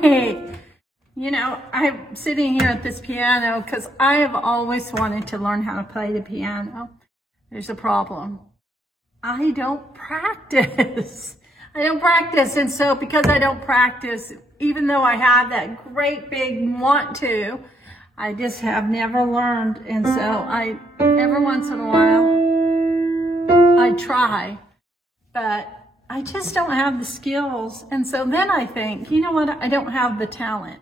me. You know, I'm sitting here at this piano because I have always wanted to learn how to play the piano. There's a problem. I don't practice. And so because I don't practice, even though I have that great big want to, I just have never learned. And so every once in a while, I try, but I just don't have the skills. And so then I think, you know what? I don't have the talent.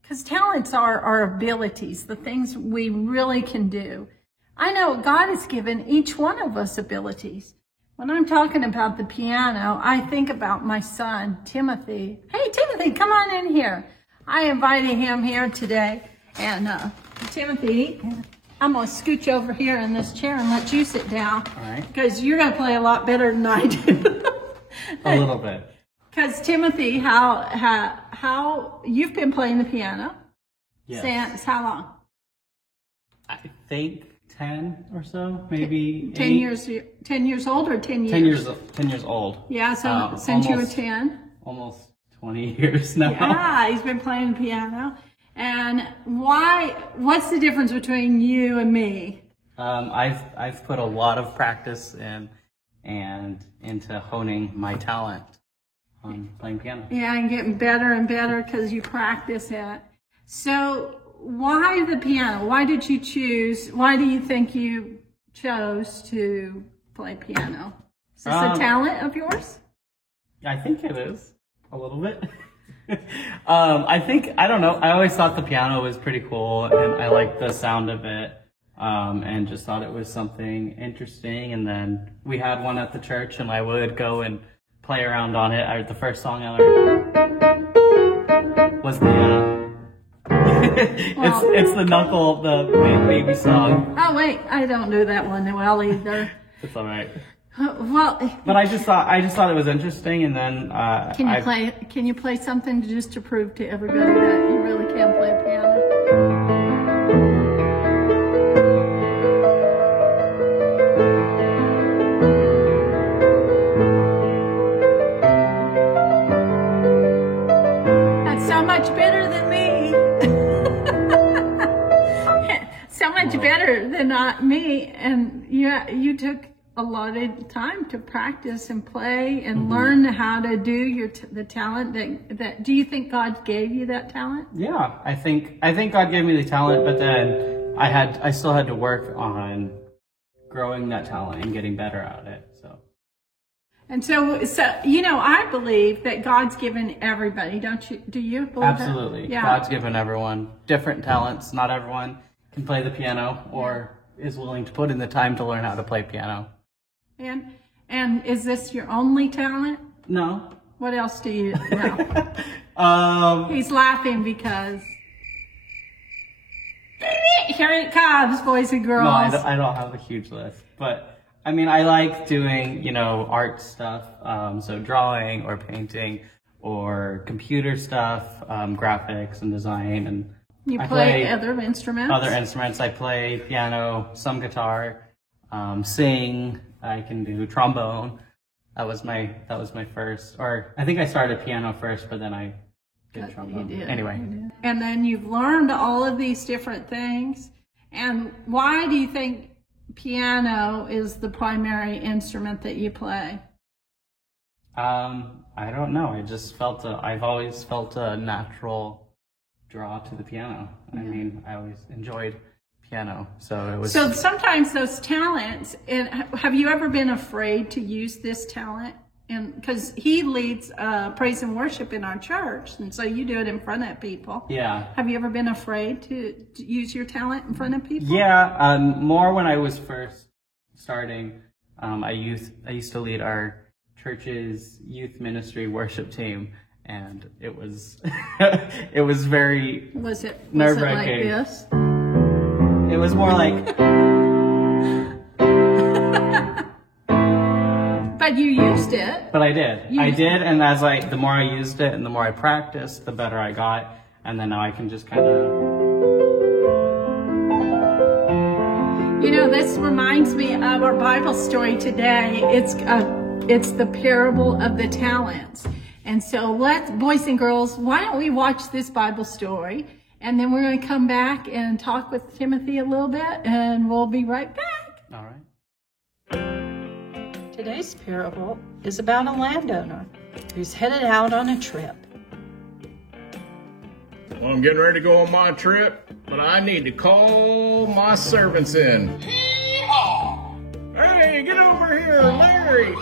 Because talents are our abilities, the things we really can do. I know God has given each one of us abilities. When I'm talking about the piano, I think about my son, Timothy. Hey, Timothy, come on in here. I invited him here today. And Timothy, I'm going to scooch over here in this chair and let you sit down. All right. Because you're going to play a lot better than I do. A little bit. Because Timothy, how you've been playing the piano since how long? I think 10 or so, maybe 10 years. 10 years old or 10 years? 10 years old. Yeah, so since you were 10. Almost 20 years now. Yeah, he's been playing the piano. And what's the difference between you and me? I've put a lot of practice in and into honing my talent on playing piano. Yeah, and getting better and better because you practice it. So why the piano? Why do you think you chose to play piano? Is this a talent of yours? I think it is, a little bit. I don't know. I always thought the piano was pretty cool and I liked the sound of it. And just thought it was something interesting. And then we had one at the church and I would go and play around on it. The first song I learned was it's the Knuckle, the baby song. Oh wait, I don't do that one well either. It's all right. But I just thought it was interesting, and then can you play something just to prove to everybody that you really can play piano? Better than me. So much better than not me. And you took a lot of time to practice and play and learn how to do the talent that do you think God gave you that talent? Yeah, I think God gave me the talent, but then I still had to work on growing that talent and getting better at it. And so, you know, I believe that God's given everybody, don't you? Do you believe Absolutely. that? Yeah. God's given everyone different talents. Not everyone can play the piano or is willing to put in the time to learn how to play piano. And is this your only talent? No. What else do you know? He's laughing because here it comes, boys and girls. No, I don't have a huge list, but I mean, I like doing, you know, art stuff, so drawing or painting or computer stuff, graphics and design. And you play other instruments? Other instruments. I play piano, some guitar, sing. I can do trombone. That was my first, or I think I started piano first, but then I did trombone. You did. Anyway. You did. And then you've learned all of these different things. And why do you think piano is the primary instrument that you play? I don't know. I've always felt a natural draw to the piano. Yeah. I mean, I always enjoyed piano, so it was. So sometimes those talents, and have you ever been afraid to use this talent? And because he leads praise and worship in our church, and so you do it in front of people. Yeah. Have you ever been afraid to use your talent in front of people? Yeah, more when I was first starting. I used to lead our church's youth ministry worship team, and it was it was very nerve-wracking. Like this? It was more like. But you used it. But I did. I did, and the more I used it and the more I practiced, the better I got. And then now I can just kind of... You know, this reminds me of our Bible story today. It's the parable of the talents. And so boys and girls, why don't we watch this Bible story? And then we're going to come back and talk with Timothy a little bit, and we'll be right back. All right. Today's parable is about a landowner who's headed out on a trip. Well, I'm getting ready to go on my trip, but I need to call my servants in. Hey, get over here, Larry,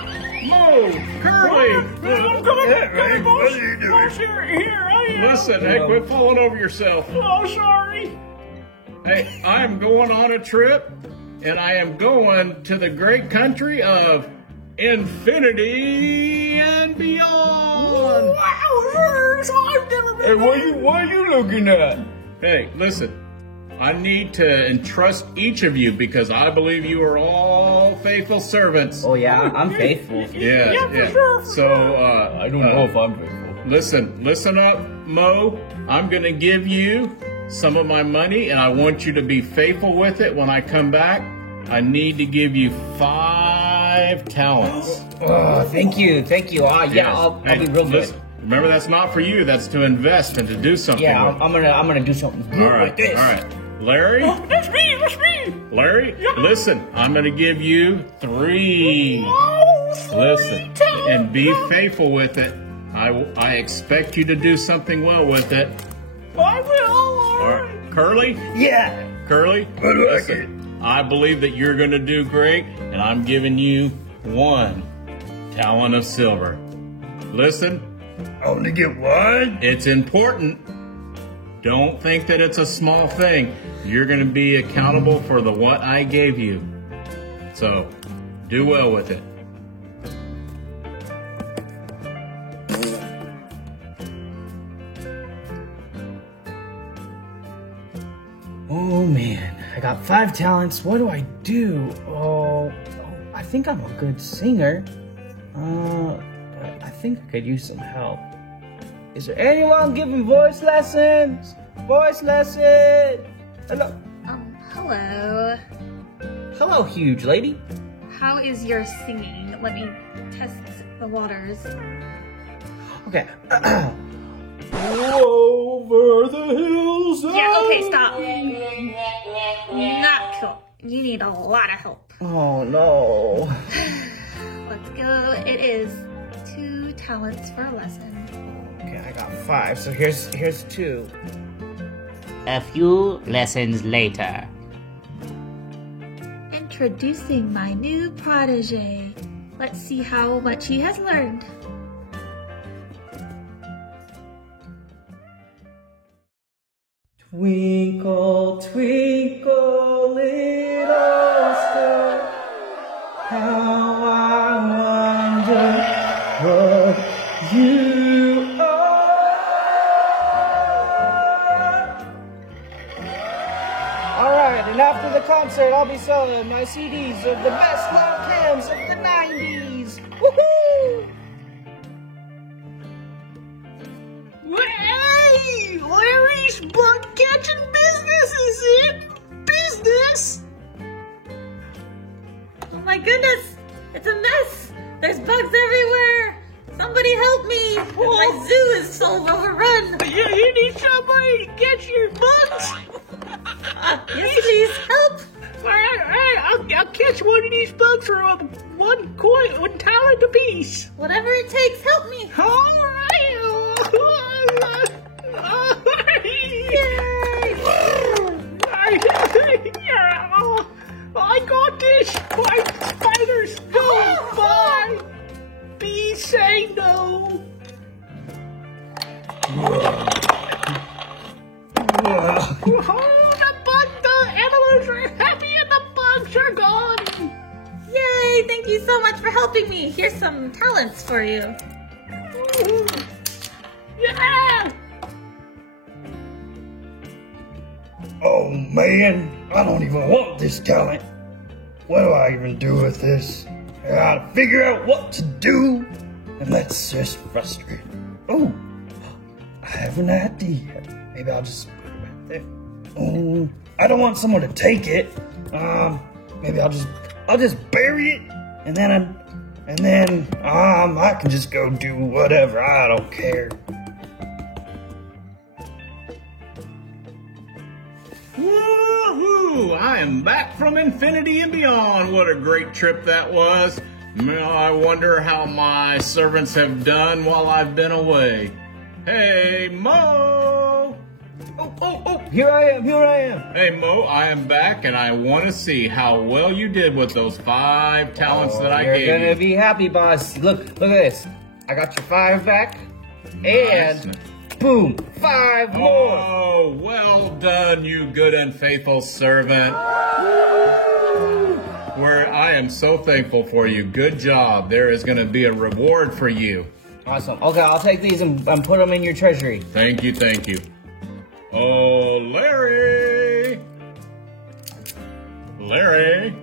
Mo, Curly. I'm coming, hey, boss. Boss, here I am. Listen, hey, quit falling over yourself. Oh, sorry. Hey, I am going on a trip, and I am going to the great country of infinity and beyond. Wow, I've never been. Hey, what are you looking at? Hey, listen. I need to entrust each of you because I believe you are all faithful servants. Oh yeah, I'm faithful. Yeah. For sure. So, I don't know if I'm faithful. listen up, Mo. I'm going to give you some of my money, and I want you to be faithful with it when I come back. I need to give you 5 talents. Oh, thank you. Yeah, Yes. I'll Hey, be real listen, good. Remember, that's not for you. That's to invest and to do something Yeah, with. I'm gonna do something good All right, with this. all right. Larry? That's me. Larry, listen, I'm going to give you 3. Oh, Listen, and be faithful with it. I expect you to do something well with it. I will. All right. Curly? Yeah. Curly? Listen, I believe that you're going to do great, and I'm giving you 1 talent of silver. Listen, I only get one. it's important. Don't think that it's a small thing. You're going to be accountable for the what I gave you. So, do well with it. Oh man, I got 5 talents. What do I do? Oh, I think I'm a good singer. I think I could use some help. Is there anyone giving voice lessons? Voice lesson. Hello. Hello. Hello, huge lady. How is your singing? Let me test the waters. Okay. Over the hills. Yeah, okay, stop. Not cool. You need a lot of help. Oh no. Let's go. It is 2 talents for a lesson. Okay, I got 5. So here's 2. A few lessons later. Introducing my new protege. Let's see how much he has learned. Twinkle, twinkle, little star, how I wonder what you are. Alright, and after the concert, I'll be selling my CDs of the best love hymns of the 90s. Woohoo! Hey, Larry's bug catching business is in business. Oh my goodness! It's a mess! There's bugs everywhere! Somebody help me! My zoo is so overrun! You need somebody to catch your bugs. Yes, please, help! All right, I'll catch one of these bugs for 1 talent apiece. Whatever it takes, help me! All right. I got this. Bye, spiders. Go. Bye. Bees say no. The animals are happy and the bugs are gone. Yay! Thank you so much for helping me. Here's some talents for you. Yeah. Oh man, I don't even want this talent. What do I even do with this? I gotta figure out what to do, and that's just frustrating. Oh, I have an idea. Maybe I'll just put it right there. Oh, I don't want someone to take it. Maybe I'll just bury it, and then and then I can just go do whatever. I don't care. Woohoo! I am back from infinity and beyond. What a great trip that was. I wonder how my servants have done while I've been away. Hey, Mo! Oh, here I am. Hey, Mo, I am back, and I want to see how well you did with those 5 talents that I gave you. You're gonna be happy, boss. Look at this. I got your 5 back, and Nice. boom, 5 more. Oh, well done, you good and faithful servant. I am so thankful for you. Good job. There is going to be a reward for you. Awesome. Okay, I'll take these and put them in your treasury. Thank you, thank you. Oh, Larry! Larry?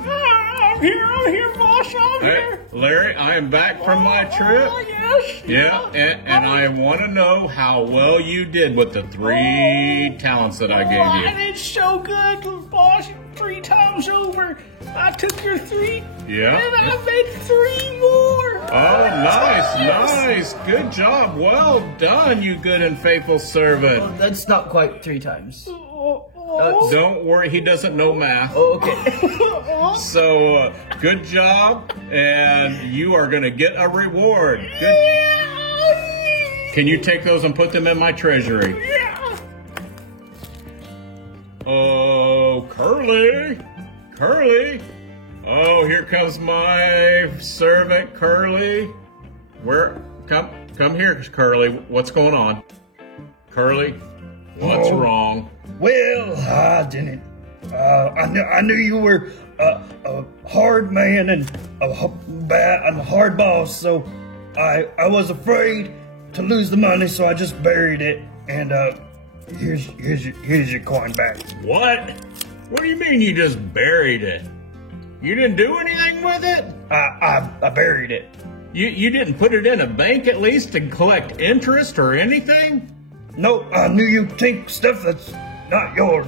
I'm here, boss. I'm here. Larry, I am back from my trip. Oh, yes. Yeah, and I want to know how well you did with the 3 talents that I I gave you. did so good, boss. 3 times over. I took your 3. Yeah. And I made 3 more. Oh, nice. Good job. Well done, you good and faithful servant. That's not quite 3 times. Don't worry, he doesn't know math. Oh, okay. So, good job, and you are going to get a reward. Good. Can you take those and put them in my treasury? Yeah. Oh, Curly. Oh, here comes my servant, Curly. Come here, Curly. What's going on? Curly, what's wrong? Well, I didn't. I knew you were a hard man and a hard boss, so I was afraid to lose the money, so I just buried it. And here's your coin back. What? What do you mean you just buried it? You didn't do anything with it? I buried it. You didn't put it in a bank at least to collect interest or anything? No, I knew you'd take stuff that's not yours.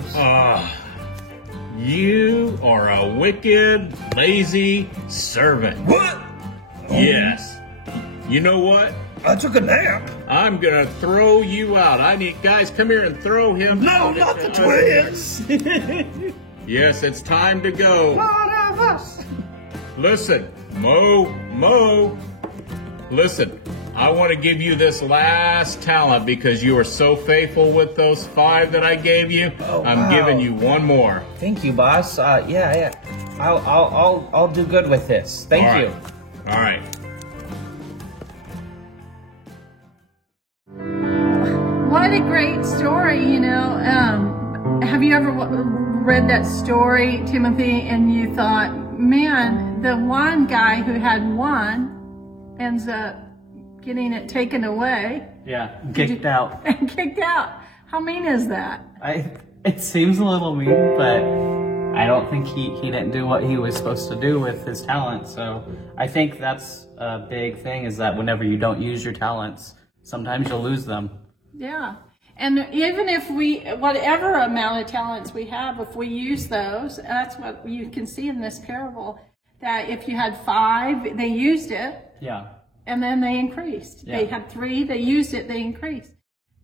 You are a wicked, lazy servant. What? Yes. You know what? I took a nap. I'm gonna throw you out. I need guys, come here and throw him. No, not the twins. Yes, it's time to go. One of us. Listen, Mo. Listen, I want to give you this last talent because you are so faithful with those 5 that I gave you. Oh, I'm wow. giving you 1 more. Thank you, boss. Yeah. I'll do good with this. Thank you. All right. What a great story, you know. Have you ever read that story, Timothy, and you thought, man, the one guy who had 1 ends up getting it taken away. Yeah, kicked out. And kicked out. How mean is that? It seems a little mean, but I don't think he didn't do what he was supposed to do with his talent. So I think that's a big thing, is that whenever you don't use your talents, sometimes you'll lose them. Yeah. And even if whatever amount of talents we have, if we use those, that's what you can see in this parable, that if you had 5, they used it. Yeah. And then they increased. Yeah. They had 3, they used it, they increased.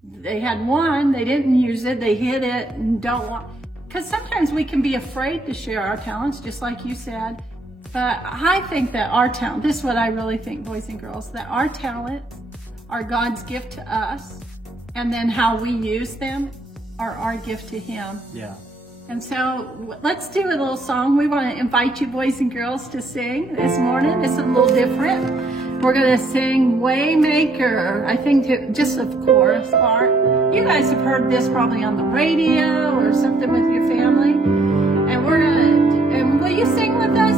They had 1, they didn't use it, they hid it and don't want. Because sometimes we can be afraid to share our talents, just like you said. But I think that our talent, this is what I really think, boys and girls, that our talents are God's gift to us. And then how we use them are our gift to Him. Yeah. And so let's do a little song. We want to invite you boys and girls to sing this morning. This is a little different. We're going to sing Waymaker. I think just a chorus part. You guys have heard this probably on the radio or something with your family. And we're going to, and will you sing with us?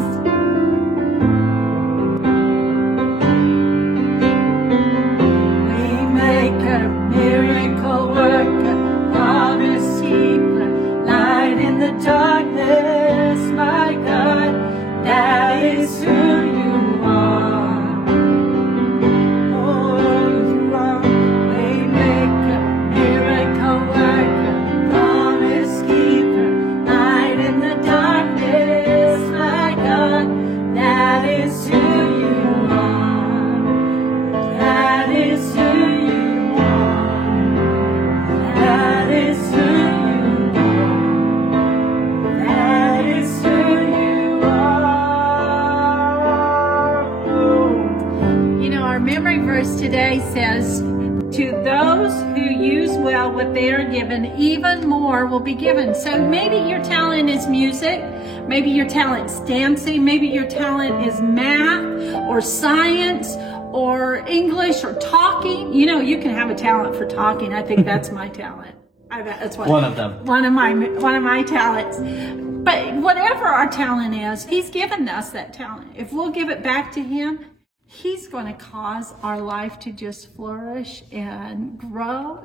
Waymaker, miracle worker, promise keeper, light in the darkness, my God, that is who you are. Oh, you are Waymaker, miracle worker, promise keeper, light in the darkness, my God, Our memory verse today says, to those who use well what they are given, even more will be given. So maybe your talent is music, maybe your talent is dancing, maybe your talent is math or science or English or talking. You know, you can have a talent for talking. I think that's my talent. I bet that's one of them. One of my talents. But whatever our talent is, He's given us that talent. If we'll give it back to Him, He's going to cause our life to just flourish and grow.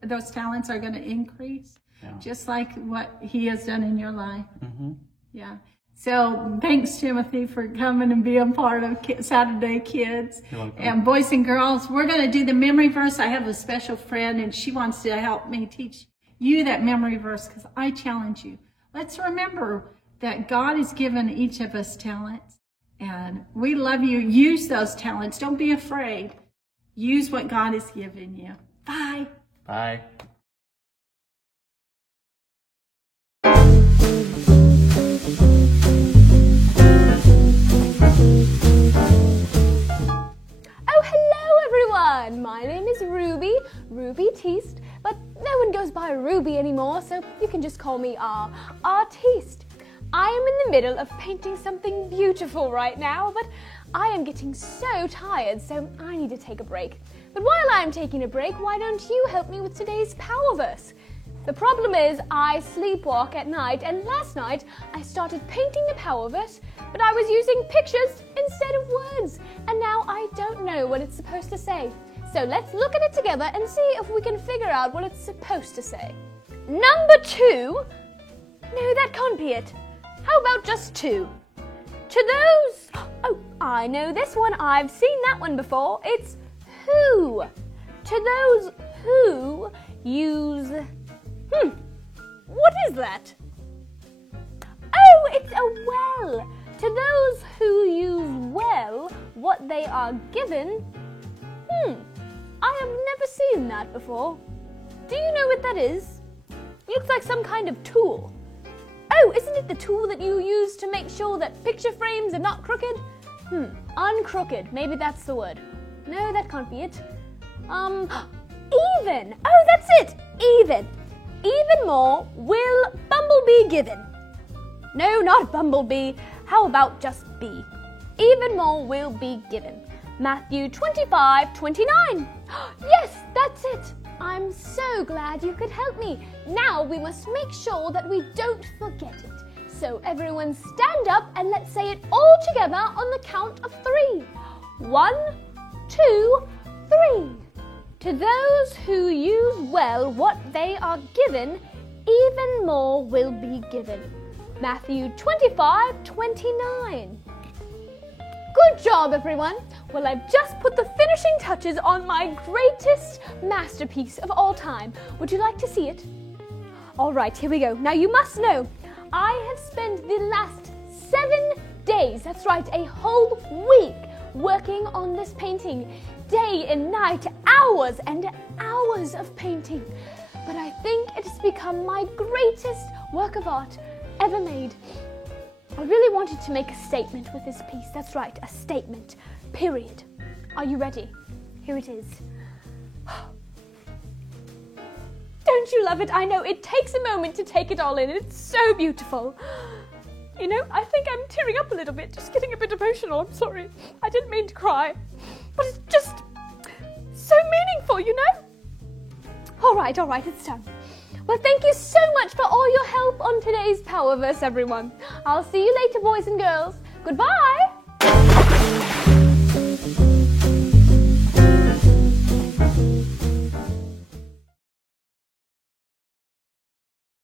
Those talents are going to increase, just like what He has done in your life. Mm-hmm. Yeah. So thanks, Timothy, for coming and being part of Saturday Kids. And boys and girls, we're going to do the memory verse. I have a special friend, and she wants to help me teach you that memory verse, because I challenge you. Let's remember that God has given each of us talents, and we love you. Use those talents. Don't be afraid. Use what God has given you. Bye. Bye. Oh, hello everyone! My name is Ruby Teast, but no one goes by Ruby anymore, so you can just call me Artiste. I am in the middle of painting something beautiful right now, but I am getting so tired, so I need to take a break. But while I am taking a break, why don't you help me with today's power verse? The problem is I sleepwalk at night, and last night I started painting the power verse, but I was using pictures instead of words, and now I don't know what it's supposed to say. So let's look at it together and see if we can figure out what it's supposed to say. Number 2? No, that can't be it. How about just 2? To those... Oh, I know this one. I've seen that one before. It's who. To those who use... What is that? Oh, it's a well. To those who use well what they are given. I have never seen that before. Do you know what that is? It looks like some kind of tool. Oh, isn't it the tool that you use to make sure that picture frames are not crooked? Uncrooked. Maybe that's the word. No, that can't be it. Even. Oh, that's it. Even. Even more will Bumblebee given. No, not Bumblebee. How about just bee? Even more will be given. Matthew 25:29. Yes, that's it. I'm so glad you could help me. Now we must make sure that we don't forget it. So everyone stand up and let's say it all together on the count of 3. 1, 2, 3. To those who use well what they are given, even more will be given. Matthew 25:29. Good job, everyone. Well, I've just put the finishing touches on my greatest masterpiece of all time. Would you like to see it? All right, here we go. Now, you must know, I have spent the last 7 days, that's right, a whole week, working on this painting. Day and night, hours and hours of painting. But I think it has become my greatest work of art ever made. I really wanted to make a statement with this piece. That's right, a statement. Period. Are you ready? Here it is. Don't you love it? I know, it takes a moment to take it all in. It's so beautiful. You know, I think I'm tearing up a little bit, just getting a bit emotional. I'm sorry. I didn't mean to cry. But it's just so meaningful, you know? All right, it's done. Well, thank you so much for all your help on today's Power Verse, everyone. I'll see you later, boys and girls. Goodbye.